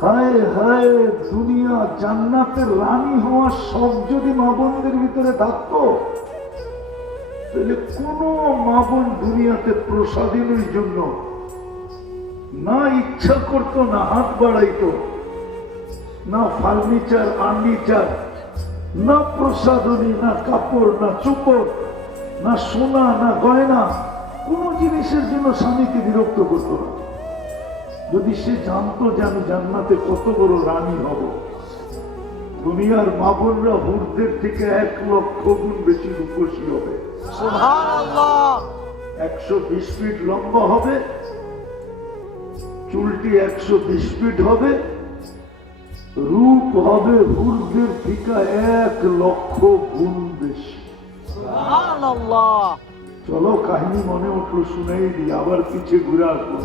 হায় হায়, দুনিয়া জান্নাতের রানী হওয়ার সব যদি মা বোনদের ভিতরে থাকতো, তাহলে কোন মা বোন দুনিয়াতে প্রসাদিনীর জন্য না ইচ্ছা করতো, না হাত বাড়াইতো, না ফার্নিচার আর্নিচার, না প্রসাদনী, না কাপড়, না চোপড়, না সোনা, না গয়না, কোন জিনিসের জন্য স্বামীকে বিরক্ত করতো না। যদি সে জানতো যে আমি জান্নাতে কত বড় রানী হব। দুনিয়ার মা বোনরা হুরদের থেকে 1,00,000 গুণ বেশি রূপসী হবে। সুবহানাল্লাহ। 120 ফিট লম্বা হবে, চুলটি 120 ফিট হবে, রূপ হবে হুরদের থেকে 1,00,000 গুণ বেশি। সুবহানাল্লাহ। চলো, কাহিনী মনে উঠলো, শুনেই দিই, আবার পিছিয়ে ঘুরে আসবো।